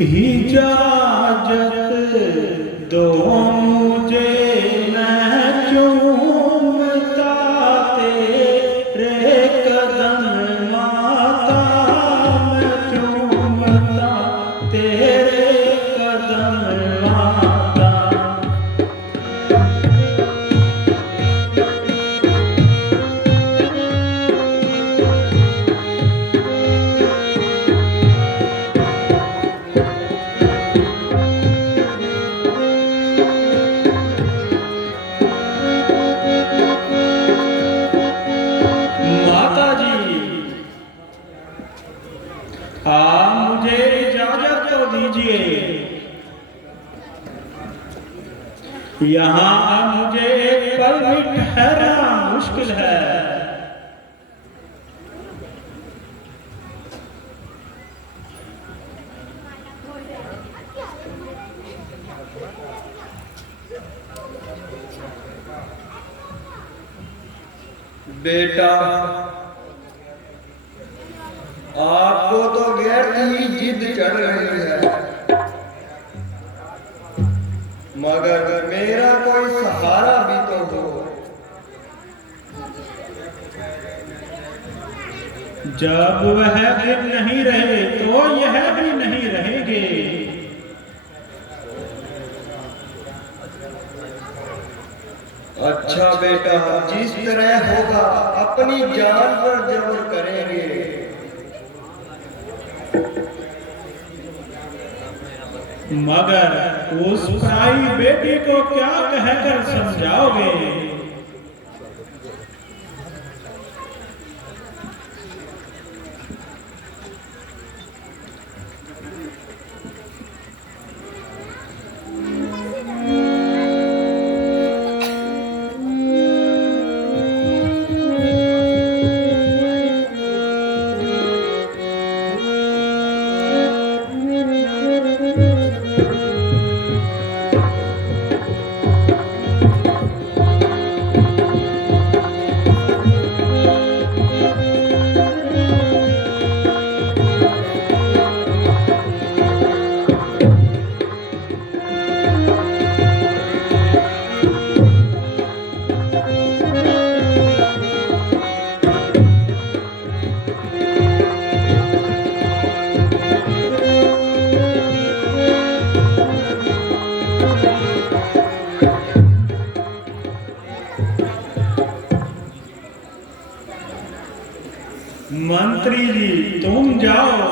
इजाजत दो मुझे, मैं चूमता तेरे कदम माता, मैं चूमता तेरे कदम माता। मुझे इजाजत तो दीजिए, यहाँ मुझे एक पल भी ठहरना मुश्किल है। बेटा, आपको तो गैर ही जिद चढ़ रही है, मगर मेरा कोई सहारा भी तो हो। जब वह दिन नहीं रहे तो यह भी नहीं रहेंगे। अच्छा बेटा, जिस तरह होगा अपनी जान पर जबर करेंगे। मगर उस पराई बेटी को क्या कहकर समझाओगे? मंत्री जी, तुम जाओ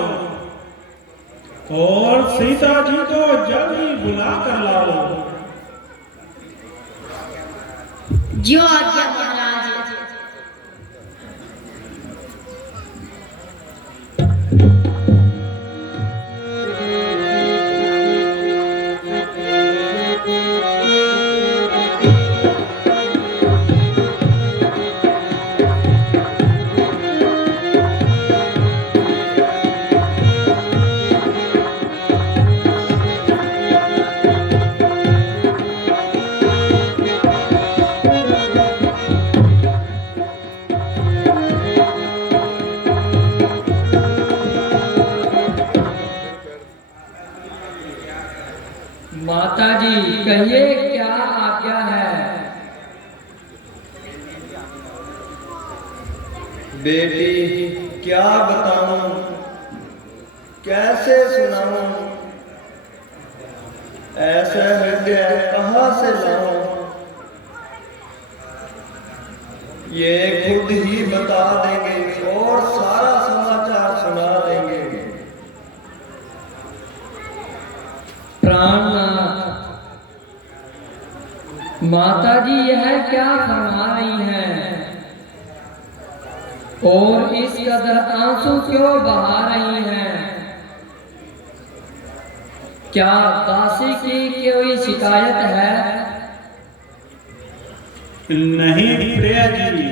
और सीता जी को जल्दी बुला कर लाओ। जो आज्ञा महाराज। माता जी, कहिए क्या आज्ञा है? बेटी, क्या बताऊं, कैसे सुनाऊं, ऐसा हृदय कहाँ से लाऊं? ये खुद ही बता देंगे और सारा समाचार सुना देंगे। प्राणनाथ, माता जी यह क्या फरमा रही हैं और इस कदर आंसू क्यों बहा रही हैं? क्या दासी की कोई शिकायत है? नहीं प्रिया जी,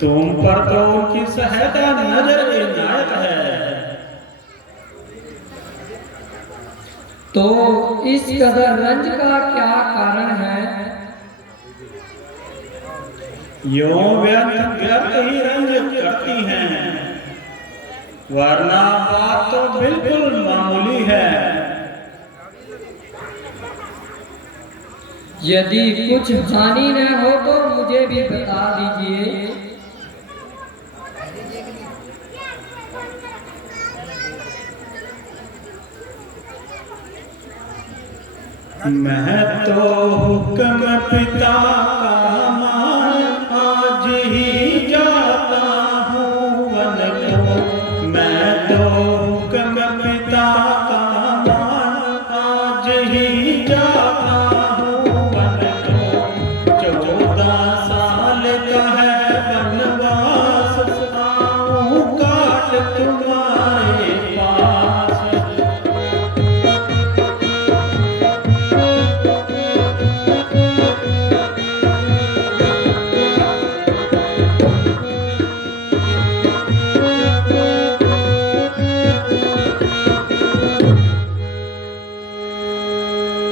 तुम पर तो उनकी सहायता नजर इनायत है। तो इस कदर रंज का क्या कारण है? यो व्यर्थ ही रंज करती हैं। वरना बात तो बिल्कुल मामूली है। यदि कुछ हानि न हो तो मुझे भी बता दीजिए। मैं तो हुक्म पिता का मान आज ही जाता हूँ वन को। मैं तो हुक्म पिता का मान आज ही जाता हूँ वन को। 14 साल का है वनवास, आऊँ काट तुम्हारे पास।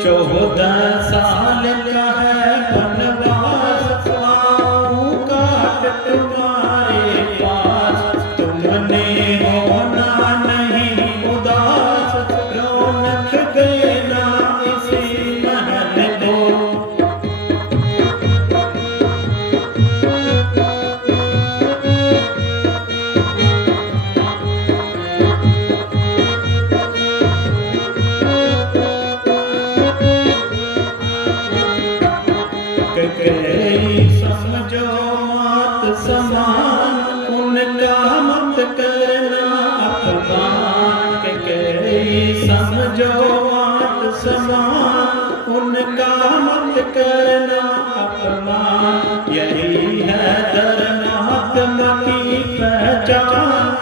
चौदह साल का है वनवास, आऊँ काट तुम्हारे पास। तुमने होना नहीं उदास, रौनक देना इसी महल को। कई समझो मात समान, उनका मत करना अपमान। कई समझो मात समान, उनका मत करना अपमान। यही है धर्मात्मा की पहचान,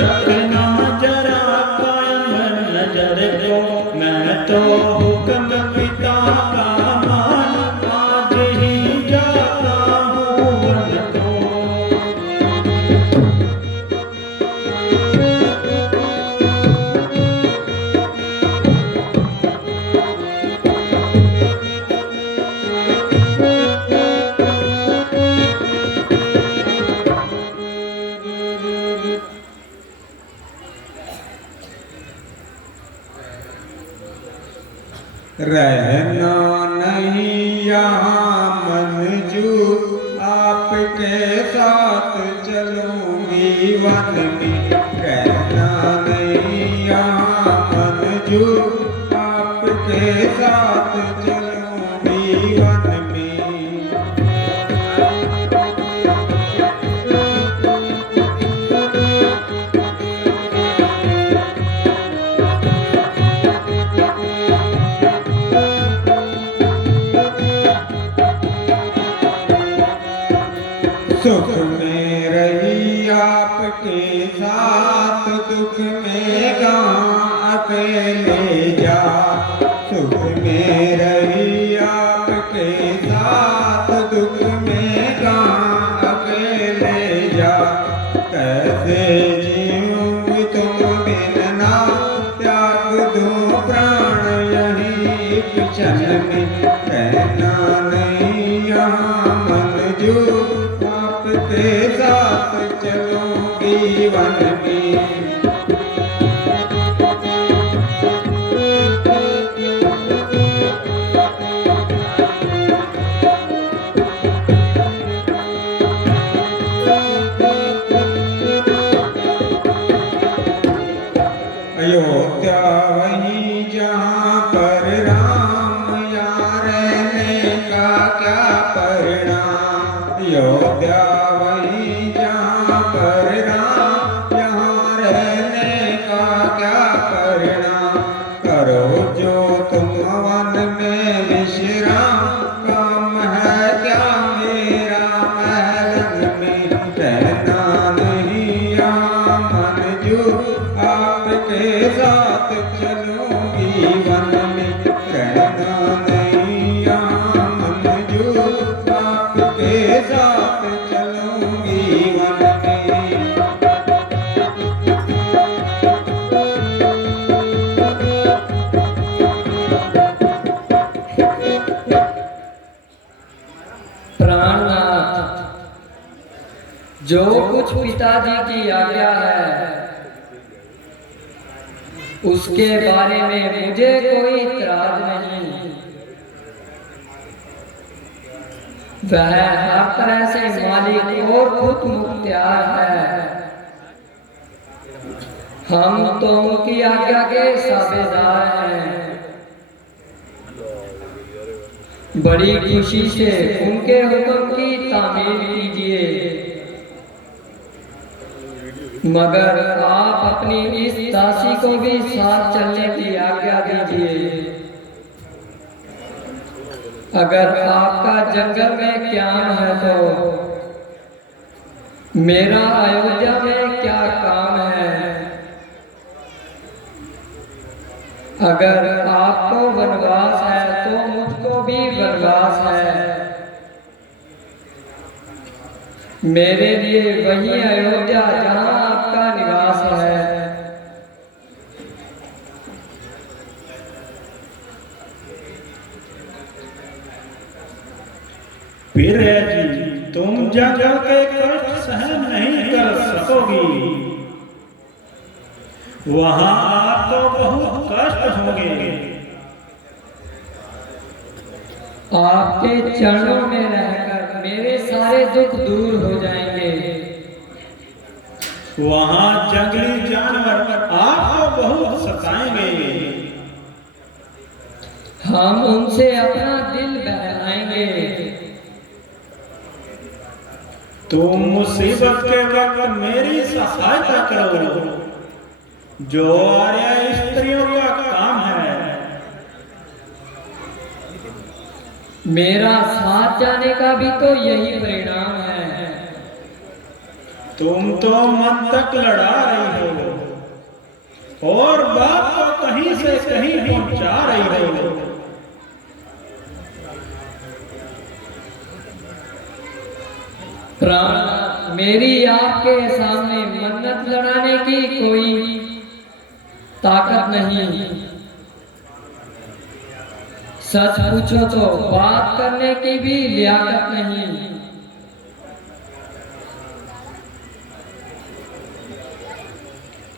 रखना जरा कायम नजर को। मैं तो हुक्म पिता का मान आज ही जाता हूँ वन को। रहना नहीं यहाँ मंजूर, आपके साथ चलूंगी वन में। रहना नहीं यहाँ मंजूर, आपके साथ चलूंगी वन में। सुख में रही आपके साथ, दुख में कहाँ अकेले जा। सुख में रही आपके साथ, दुख में कहाँ अकेले जा। कैसे जीऊँगी तुम बिन ना, त्याग दूँ प्राण यही क्षण में। रहना नहीं यहाँ मंजूर, आपके साथ चलूंगी वन में। अयोध्या वही जहाँ पर राम, यहाँ रहने का क्या परिणाम। अयोध्या वही जहाँ पर राम, यहाँ रहने का क्या परिणाम। करो जो तुम वन में विश्राम, काम है क्या मेरा महलन में। रहना नहीं यहाँ मंजूर, आपके साथ चलूंगी वन में। रहना नहीं यहाँ मंजूर, आपके साथ चलूंगी वन में। जो कुछ पिताजी की आज्ञा है उसके बारे में मुझे कोई इतराज नहीं। वह हर तरह से मालिक और खुद मुख्तियार है। हम तो उनकी आज्ञा के साबेदार हैं। बड़ी खुशी से उनके हुक्म की तामील कीजिए। मगर आप अपनी इस दासी को भी साथ चलने की आज्ञा दीजिए। अगर आपका जंगल में क्याम है तो मेरा अयोध्या में क्या काम है। अगर आपको वनवास है तो मुझको भी वनवास है। मेरे लिए वही अयोध्या जहाँ आपका निवास है। पिरे जी, तुम जंगल के कष्ट सहन नहीं कर सकोगी। वहां आपको बहुत कष्ट होंगे। आपके चरणों में रहकर मेरे सारे दुख दूर हो जाएंगे। वहां जंगली जानवर आपको बहुत सताएंगे। हम उनसे अपना दिल बहलाएंगे। तुम मुसीबत के वक्त मेरी सहायता करो, जो आर्य स्त्रियों का काम है। मेरा साथ जाने का भी तो यही परिणाम है। तुम तो मन तक लड़ा रही हो और बात को कहीं से कहीं पहुंचा रही हो। प्राण, मेरी आपके सामने मन्नत लड़ाने की कोई ताकत नहीं। सच पूछो तो बात करने की भी लियाकत नहीं।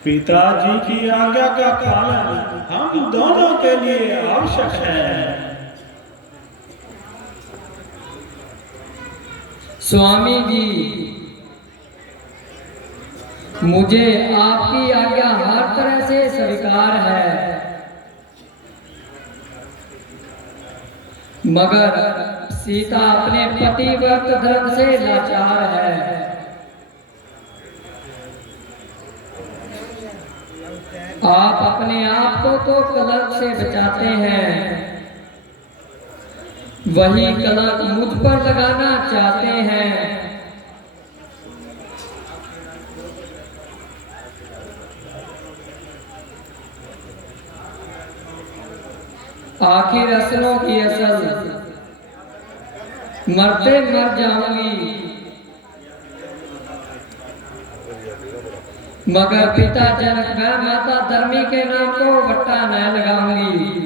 पिताजी की आज्ञा का पालन हम दोनों के लिए आवश्यक है। स्वामी जी, मुझे आपकी आज्ञा हर तरह से स्वीकार है। मगर सीता अपने पतिव्रत धर्म से लाचार है। आप अपने आप को तो कलंक से बचाते हैं, वही कलंक मुझ पर लगाना चाहते हैं। आखिर असलों की असल, मरते मर जाऊंगी मगर पिता जनक व माता धर्मी के नाम को वट्टा न लगाऊंगी।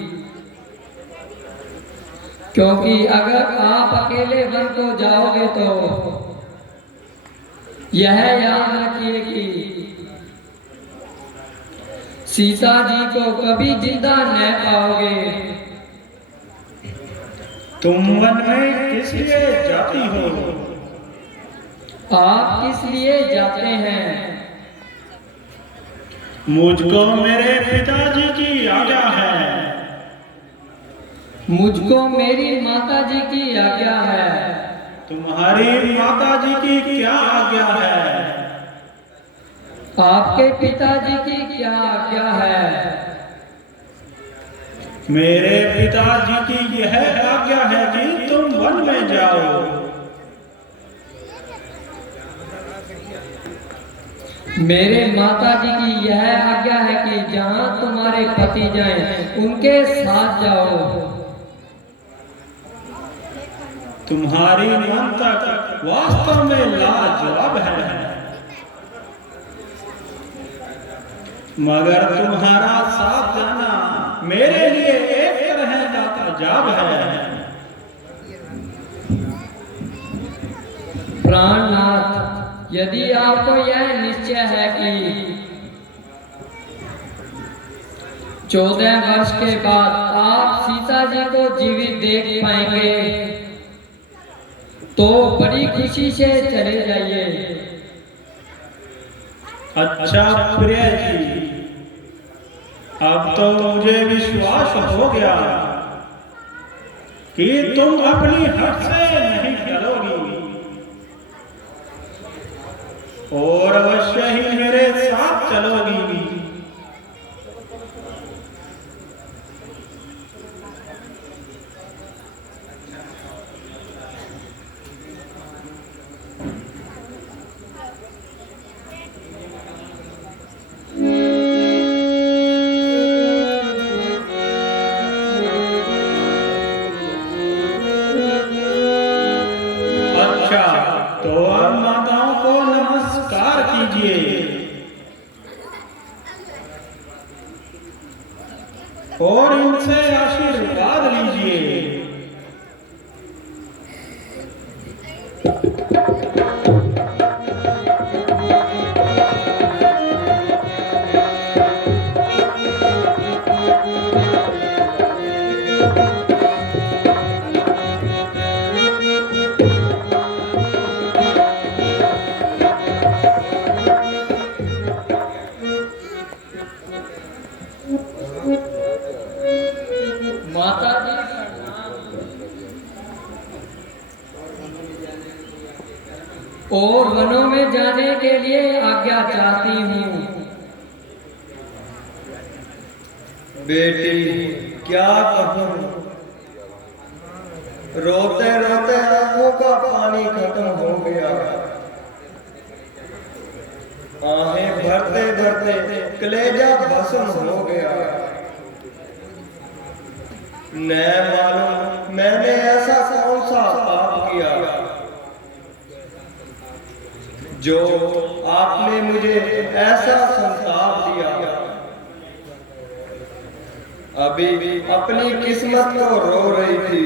क्योंकि अगर आप अकेले वन को जाओगे तो यह याद रखिए कि सीता जी को कभी जिंदा न पाओगे। तुम वन में किस लिए जाती हो? आप किस लिए जाते हैं? मुझको मेरे पिताजी की आज्ञा है। मुझको मेरी माता जी की आज्ञा है। तुम्हारी माता जी की क्या आज्ञा है? आपके पिताजी की क्या आज्ञा है? मेरे पिताजी की यह आज्ञा है कि तुम वन में जाओ। मेरे माता जी की यह आज्ञा है कि जहां तुम्हारे पति जाएं, उनके साथ जाओ। तुम्हारी ममता वास्तव में लाजवाब है, मगर तुम्हारा साथ जाना मेरे लिए एक तरह का अजाब है। प्राणनाथ, यदि आपको यह निश्चय है कि 14 वर्ष के बाद आप सीता जी को जीवित देख पाएंगे तो बड़ी खुशी से चले जाइए। अच्छा प्रिय जी, अब तो मुझे विश्वास हो गया कि तुम अपनी हट से नहीं टलोगी और अवश्य ही मेरे साथ चलोगी। अच्छा, तो अब माताओं को नमस्कार कीजिए और इनसे आशीर्वाद लीजिए। माता जी और वनों में जाने के लिए आज्ञा चाहती हूँ। बेटी क्या कहूँ, रोते रोते आंखों का पानी खत्म हो गया। आहें भरते भरते कलेजा भस्म हो गया। न मालूम मैंने ऐसा कौन सा पाप किया जो आपने मुझे ऐसा संताप दिया। अभी अपनी किस्मत को रो रही थी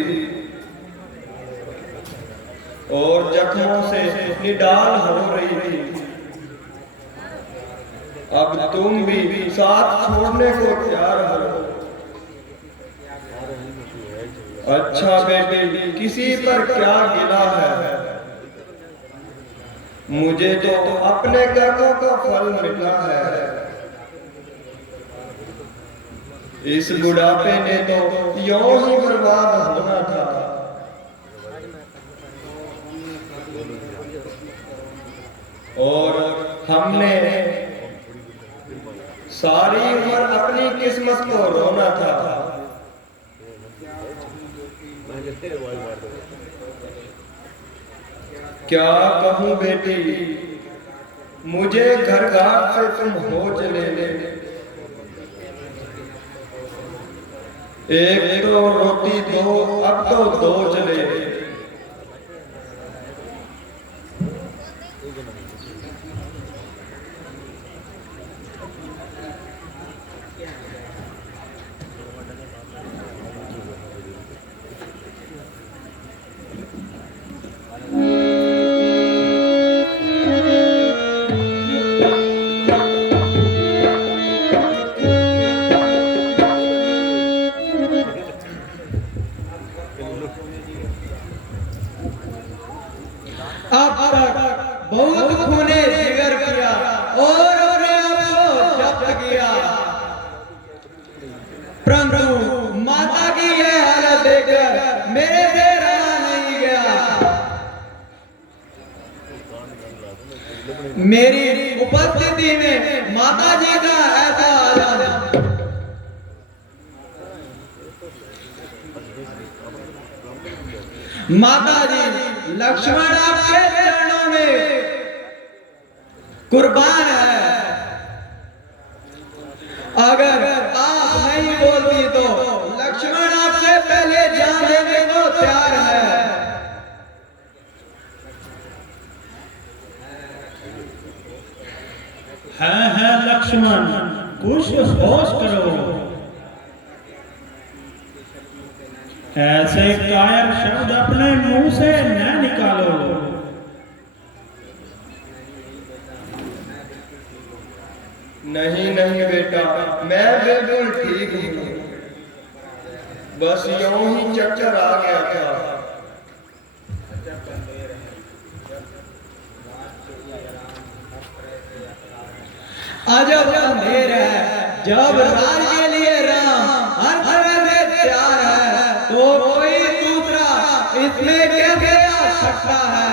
और जख्मों से निडाल हो रही थी। अब तुम भी साथ छोड़ने को तैयार हो। अच्छा बेटी, किसी पर क्या गिला है? मुझे तो अपने कर्मों का फल मिला है। इस बुढ़ापे ने तो यूं ही बर्बाद होना था। और हमने सारी उम्र अपनी किस्मत को रोना था। क्या कहूँ बेटी, मुझे घर घाट से तुम हो चले ले। एक तो रोटी दो, अब तो दो चले। अब तक बहुत खूने जिगर किया और आपको जब्त किया, परंतु माता की यह हालत देखकर मेरे से रहा नहीं गया। मेरी उपस्थिति में माता जी का ऐसा हालत, माता जी लक्ष्मण आपके चरणों में कुर्बान है। अगर आप नहीं बोलती तो लक्ष्मण आपसे पहले जान देने को तैयार है। है लक्ष्मण, कुछ होश करो। ऐसे कायर शब्द अपने मुंह से न निकालो। नहीं नहीं बेटा, मैं बिल्कुल ठीक हूँ। बस यूं ही चक्कर आ गया था। अजब अंधेर है, जब राज के लिए राम हर तरह से तैयार है, तो कोई दूसरा इसमें कैसे आ सकता है?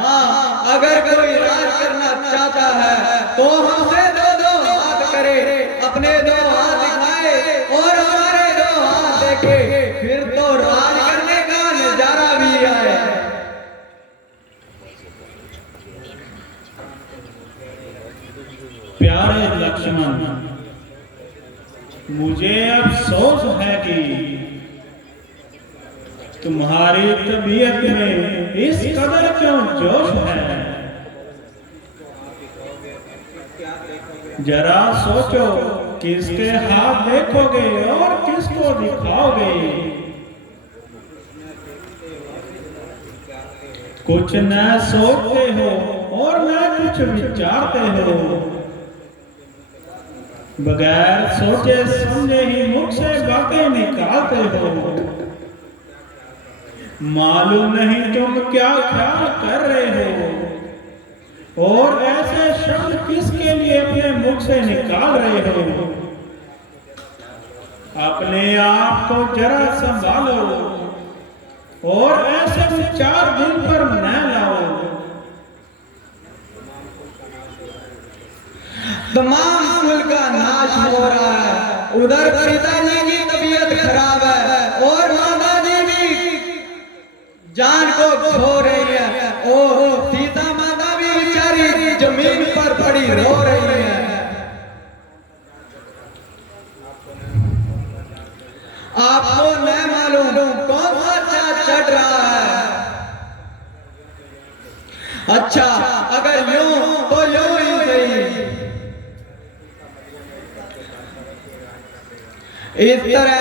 हाँ, अगर कोई राज करना चाहता है तो हमसे दो दो हाथ करे, अपने दो हाथ दिखाए और हमारे दो हाथ देखे, फिर तो राज करने का नजारा भी आए। प्यारे लक्ष्मण, मुझे अफसोस है कि तुम्हारी तबीयत में इस कदर क्यों जोश है। जरा सोचो, किसके हाथ देखोगे और किसको दिखाओगे। कुछ न सोचते हो और न कुछ विचारते हो। बगैर सोचे समझे ही मुख से बातें निकालते हो। मालूम नहीं तुम क्या ख्याल कर रहे हो और ऐसे शब्द किसके लिए अपने मुख से निकाल रहे हो। अपने आप को जरा संभालो और ऐसे विचार दिल पर न लाओ। तमाम कुल का नाश हो रहा है। उधर पिताजी की तबीयत खराब है और माता जी भी जान को खो रही है और सीता माता भी बेचारी जमीन पर पड़ी रो रही है। आपको न मालूम कौन सा चाँद चढ़ रहा है। अच्छा, अगर यूं तो यूं ही सही। इस तरह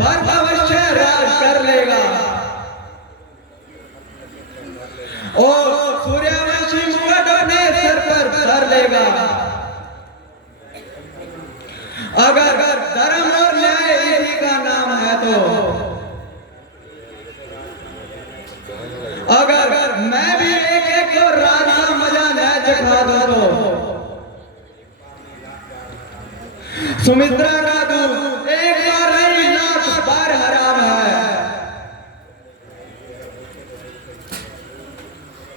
भरत अवश्य राज कर लेगा और सूर्यवंशी मुकुट अपने सर पर धर लेगा। अगर धर्म और न्याय इसी का नाम है तो अगर मैं भी एक एक को राज का मजा न चखा दूं तो सुमित्रा का दूध एक बार नहीं लाख बार हराम है।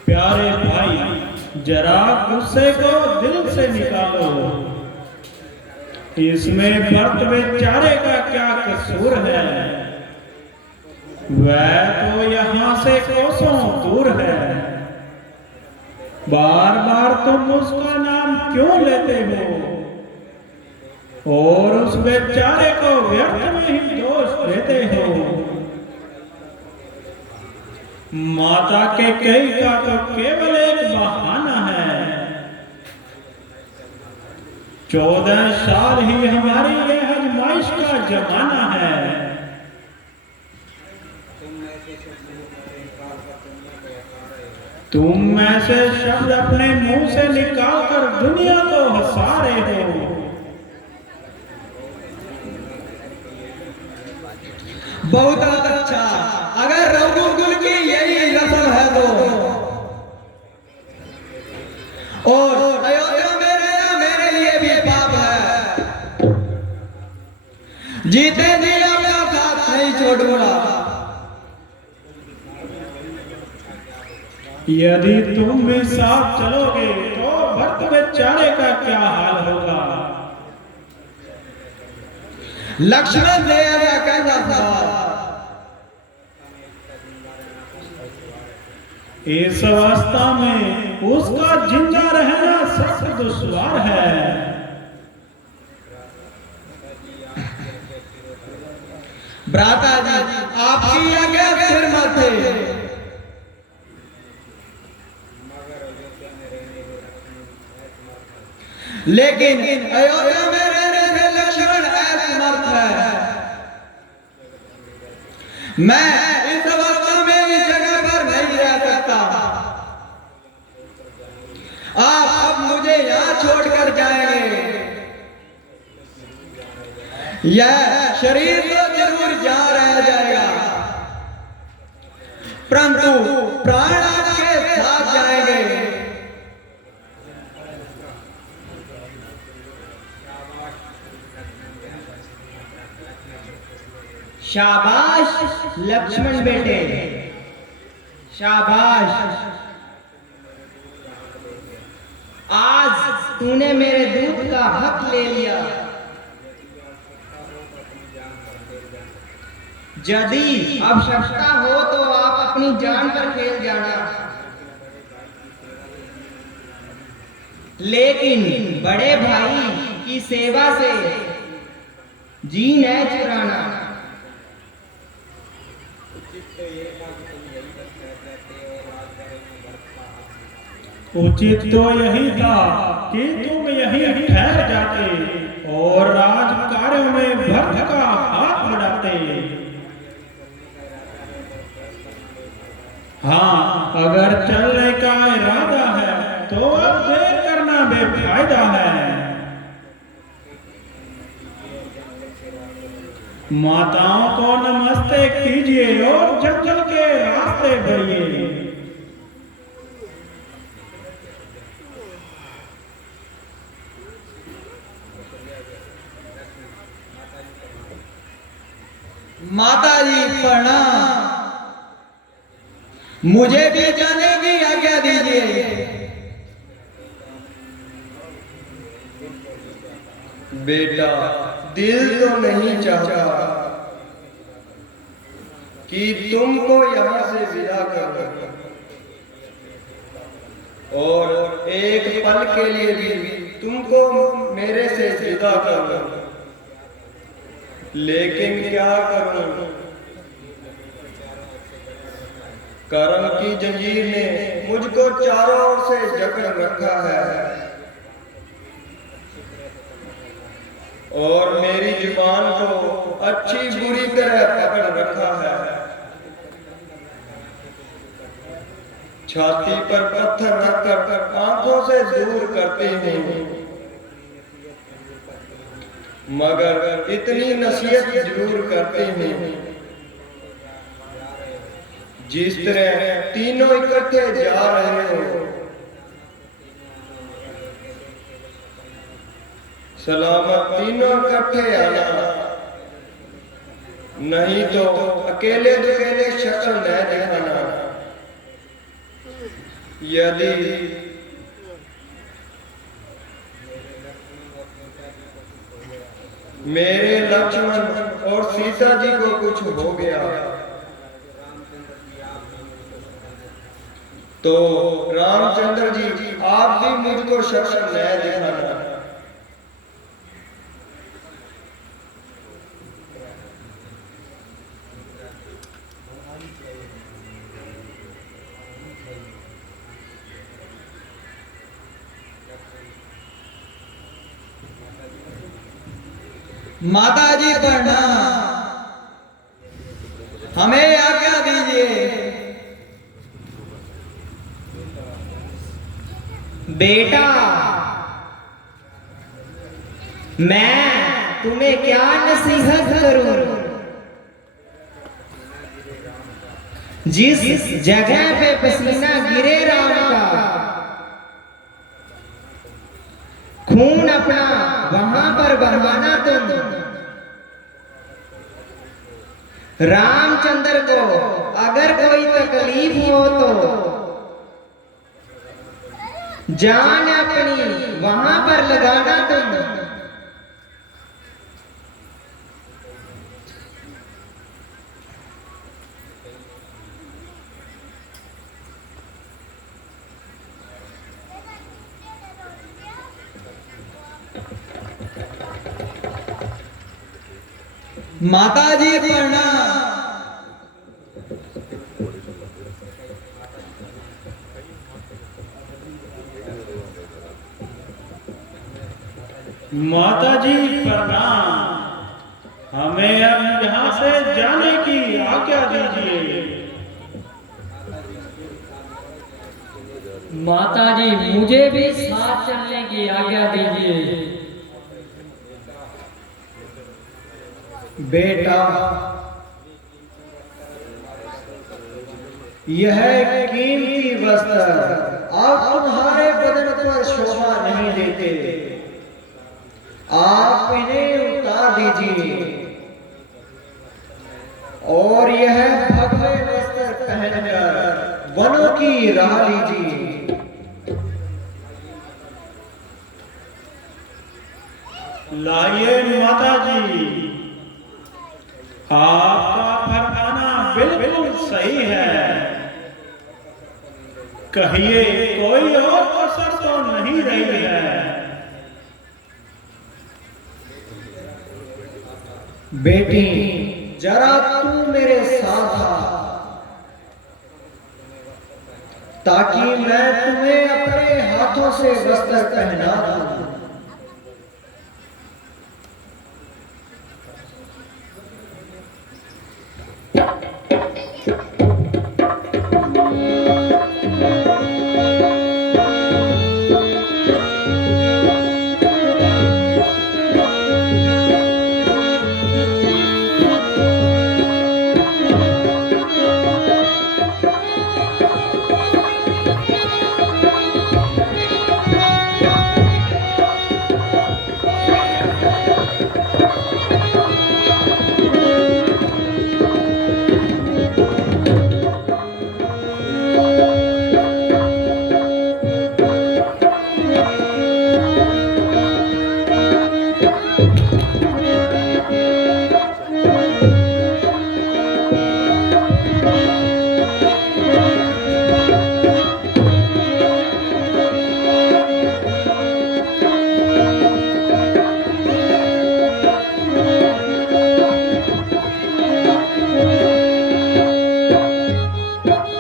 प्यारे भाई, जरा गुस्से को दिल से निकालो। इसमें भक्त बेचारे का क्या कसूर है। वह तो यहाँ से कोसों दूर है। बार बार तुम उसका नाम क्यों लेते हो और उस बेचारे को व्यर्थ में ही दोष देते हो। माता के कई का तो केवल एक बहाना है। 14 साल ही हमारी ये आजमाइश का जमाना है। तुम ऐसे शब्द अपने मुंह से निकालकर दुनिया को हंसा रहे हो। बहुत अच्छा, अगर रघुकुल की यही रस्म है तो और अयोध्या में रहना मेरे लिए भी पाप है। जीते जी अपना साथ नहीं छोड़ूंगा। यदि तुम भी साथ चलोगे तो भक्त बेचारे का क्या हाल होगा। लक्ष्मण ने ऐसा कहना था। इस अवस्था में उसका जिंदा रहना सख्त दुश्वार है। भ्राता जी, आपकी आज्ञा सिर माथे। लेकिन अयोध्या में रहने से लक्ष्मण असमर्थ है। मैं इस अवस्था में इस जगह पर नहीं रह सकता। आप अब मुझे यहाँ छोड़कर जाएंगे यह शरीर तो जरूर जा रह जाएगा, परंतु प्राण आपके साथ जाएंगे। शाबाश लक्ष्मण बेटे, शाबाश। आज तूने मेरे दूध का हक ले लिया। यदि आवश्यकता हो तो आप अपनी जान पर खेल जाना, लेकिन बड़े भाई की सेवा से जी न चुराना। उचित तो यही था कि तुम यहीं ठहर जाते और राज कार्यों में भरत का हाथ बढ़ाते। हाँ, अगर चलने का इरादा है तो अब देर करना बेफायदा है। माताओं को नमस्ते कीजिए और जंगल के रास्ते बढ़िए। माता जी प्रणाम, मुझे भी जाने की आज्ञा दीजिए। बेटा, दिल तो नहीं चाहता कि तुमको यहाँ से विदा कर और एक पल के लिए भी तुमको मेरे से जुदा कर, लेकिन क्या करूं? कर्म की जंजीर ने मुझको चारों ओर से जकड़ रखा है और मेरी जुबान को अच्छी बुरी तरह पकड़ रखा है। छाती पर पत्थर रखकर आंखों से दूर करते हैं, मगर इतनी नसीहत जरूर करते हैं। जिस तरह तीनों इकट्ठे जा रहे हो, सलामत तीनों इकट्ठे आना, नहीं तो अकेले दुकेले शक्ल न दिखाना। यदि मेरे लक्ष्मण और सीता जी को कुछ हो गया तो रामचंद्र जी आप भी मुझको शक्ल न दिखाना। माता जी प्रणाम, हमें आज्ञा दीजिए। बेटा, मैं तुम्हें क्या नसीहत करूं? जिस जगह पे पसीना गिरे राम का, खून अपना वहां पर बहाना तुम। रामचंद्र को अगर कोई तकलीफ हो तो जान अपनी वहां पर लगाना तुम। माता जी प्रणाम, माता जी प्रणाम, हमें अब यहाँ से जाने की आज्ञा दीजिए। माता जी मुझे भी साथ चलने की आज्ञा दीजिए। बेटा, यह कीमती वस्त्र आप तुम्हारे बदन पर शोभा नहीं देते, आप इन्हें उतार दीजिए और यह भगवे वस्त्र पहनकर वनों की राह लीजिए। लाइए माता जी, आपका फरमाना बिल्कुल सही है। कहिए, कोई और कसर तो नहीं रही है। बेटी, जरा तू मेरे साथ आ, ताकि मैं तुम्हें अपने हाथों से वस्त्र पहना दूं।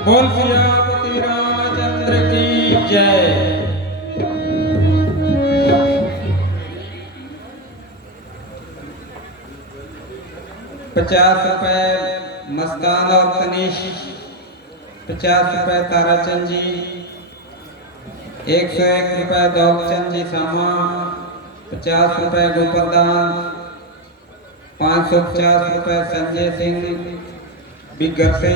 बोल सियापति रामचंद्र की जय। ₹50 मस्तान और तनीश, ₹50 ताराचंद जी, ₹101 दौलचंद जी सामा, ₹50 गोपालदान, ₹550 संजय सिंह बिगर से,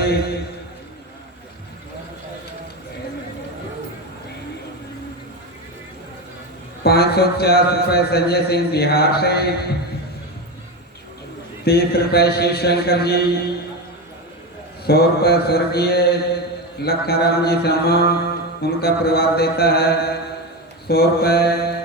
₹550 संजय सिंह बिहार से, ₹30 शिवशंकर जी, ₹100 स्वर्गीय लखनराम जी सामा, उनका परिवार देता है, ₹100